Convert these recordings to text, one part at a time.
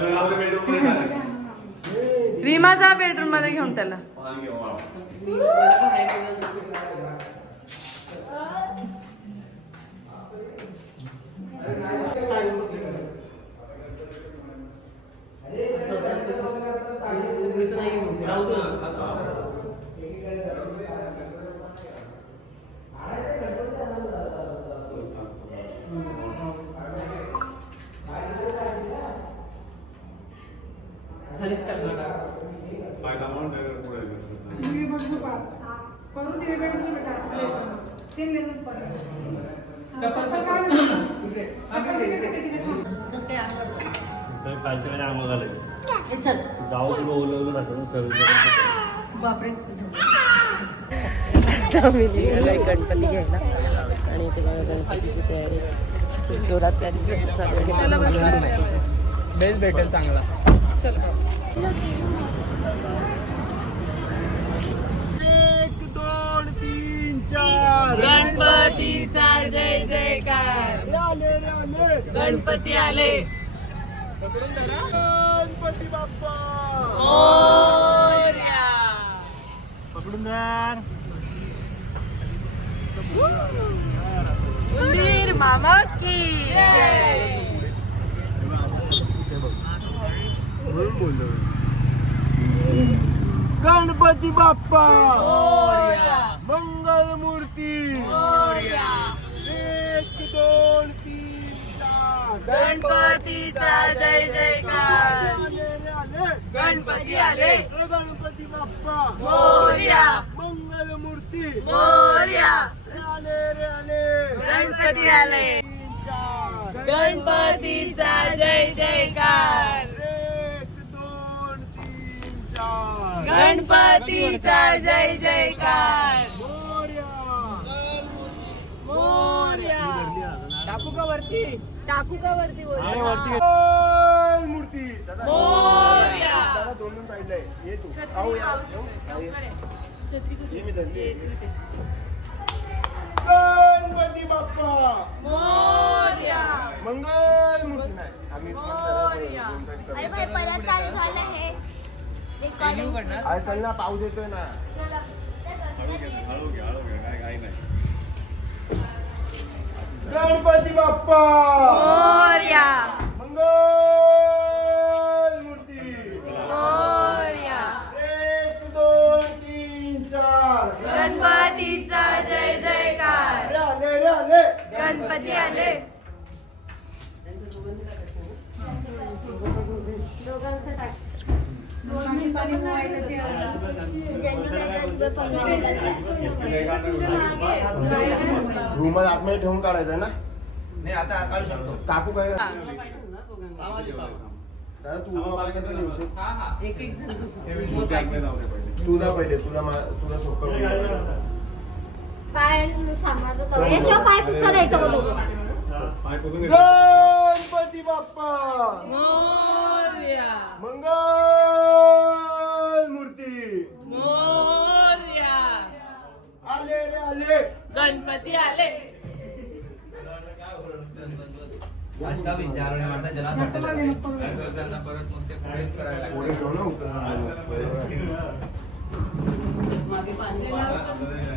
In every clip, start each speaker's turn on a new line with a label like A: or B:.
A: काय?
B: रीमाचा बेडरूममध्ये घेऊन त्याला
A: पाणी घेऊन वाढ.
C: मी मला बाहेर गेलं उघडीत नाही म्हणते राहू दे असं. खालीच टाकलं
A: काय सामान काय पुढे गेलं.
D: तुम्ही बघू पा करून दिले भेटून बेटा तीन दिवस पर्यंत चप्पल काढून चप्पल तिकडे तिकडे तिकडे ठेव.
E: कालच्या वेळेला आंघोळ घालायचं
C: हे चल
E: जाऊ तुला सर्व
C: बापरे.
B: आम्ही निघालोय गणपती घ्यायला. आणि इथे बघा गणपतीची तयारी. खूप जोरात तयारी
F: बेस्ट भेटेल चांगला.
E: चार
B: गणपतीचा जय जयकार. गणपती आले.
E: गणपती बाप्पा. पकडून धर.
B: उंदीर मामा की.
E: म्हणून बोललो. गणपती बाप्पा. मंगल मूर्ती
B: मोरया.
E: एक दोन तीन चार.
B: गणपतीचा जय जयकार. गणपती आले
E: गणपती बाप्पा.
B: मोरया.
E: मंगल मूर्ती
B: मोरया.
E: आले रे आले.
B: गणपती आले. गणपतीचा जय जयकार
E: एक दोन तीन चार
B: गणपतीचा जय जयकार.
E: मोरया.
B: मोरया
F: टाकू का वरती?
B: टाकू का वरती
E: मूर्ती. दोन धरली गणपती बाप्पा.
B: मोरया.
E: मंगल मूर्ती नाही आम्ही
G: परत चालू झालं हे.
F: करणार?
E: अरे चल ना पाऊस येतोय ना.
A: हळू घे, हळू घे, हळू घे. काय काही नाही.
E: गणपती बाप्पा!
B: मोरया.
E: रूमात आतमध्ये ठेवून काढायचं ना?
F: नाही आता काढू शकतो.
E: काकू काय
C: पाठवू ना दोघांना.
E: दादा तू उभा पाहिजे तर नेऊ शकतो.
F: हा. हा
C: एक एक जण
A: हे मोठे आपले लावले पाहिजे.
E: तू जा पहिले तुला तुला सोपं.
G: पाय सांभाळतो याच्यावर पाय
A: पाय.
E: गणपती बाप्पा!
B: मोरया.
E: मंगल!
B: मोरया
E: आले रे आले
B: गणपती आले.
F: त्यांना परत मग ते पुढेच करायला लागतं.
E: पुढे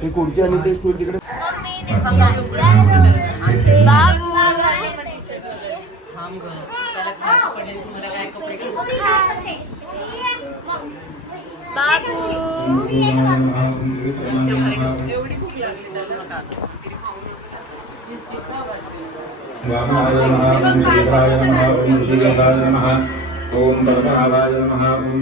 E: ही खुर्ची आणि ते स्टूल तिकडे
C: थांब ग त्याला खायचं पडेल तुम्हाला काय कपडे घालू?
B: बाबू
C: एवढी भूक लागली त्याला नका आता. तिने खाऊन घेतलं आता.
H: वामाय नमः ओम विग्रहाय नमः ओम नमः ओम नमः ओम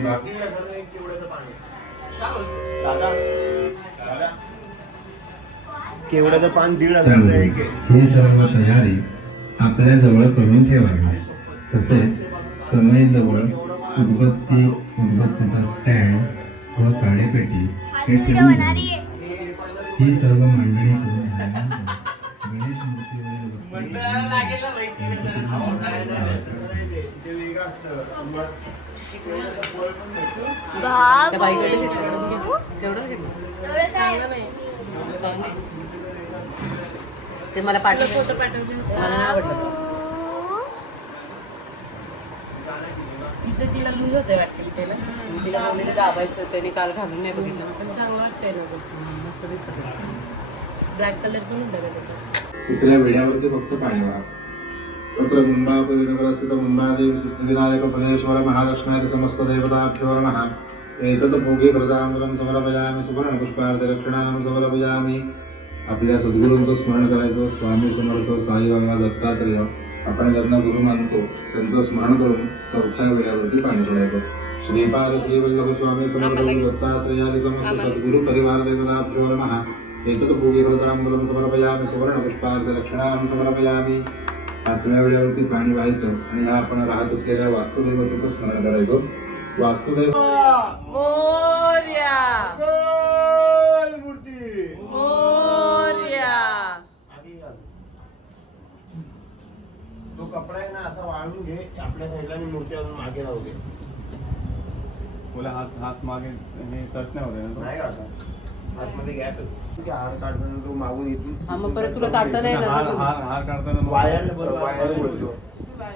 E: पान दीड हजार आहे.
H: ही सर्व तयारी आपल्या जवळ करून ठेवावी. तसेच समय जवळ उदबत्ती उदबत्तीचा स्टँड व काळेपेटी हे. ही सर्व झाल्यानंतर गणेश
E: ते
C: मला पाठवलं फोटो पाठवले. मला नाही आवडलं.
B: तिचं तिला लूज होते वाटतं ना
C: तिला. मम्मीने दाबायचं त्याने काल घालून नाही बघितलं.
B: पण चांगलं वाटतंय ना
C: मस्त दिसत.
B: ब्लॅक कलर पण होता का त्याचा?
H: तिसऱ्या वेड्यावरती फक्त पाणी वाहा तत्र मुंबापरिणवरस्थित मुंबादेव सिद्धिविनायक फलेश्वर महालक्ष्मी समस्त देवताभ्यो नमः एतत् भोगे प्रदामूलं समर्पयामि सुवर्णपुष्पार्थ दक्षिणां समर्पयामि आपल्या सद्गुरूंचं स्मरण करायचं स्वामी समर्थ दत्तात्रेय. आपण ज्यांना गुरु मानतो त्यांचं स्मरण करून चौथ्या वेळावरती पाणी सोडायचं. श्रीपाद श्री वल्लभ स्वामी समर्थ गुरु दत्तात्रेयादि समस्त सद्गुरु परिवार देवताभ्यो नमः. एतत् प्रदामूलं समर्पयामि सुवर्णपुष्पार्थ दक्षिणां समर्पयामि. पाचव्या वेळेवरती पाणी व्हायचं आणि ह्या आपण राहत असलेल्या वास्तुदेवतेचं स्मरण करायचं. वास्तुदेव
B: मोर्या
A: मूर्ती
B: मोर्या
A: तो कपडा आहे ना असा वाळून घे आपल्या अजून मागे राहू दे बोला हात हात मागे हे टच नाही होते ना? नाही आतमध्ये गॅप हार काढताना तो मागून इथून
C: हा मग परत तुला काढता नाही
A: हार
C: येणार
A: हार हार काढताना वायर वायर बोलतो.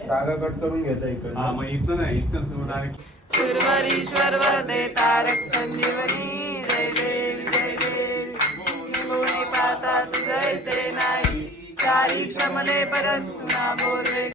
A: धागा कट करून घेता इकडे हा मग इथं नाही इथं डायरेक्ट
B: सुरवरीश्वर वरदे तारक संजीवनी जय देवी जय देवी कोणी पाहता तुझैसे नाही. चारी क्षमले परंतु ना बोलवे.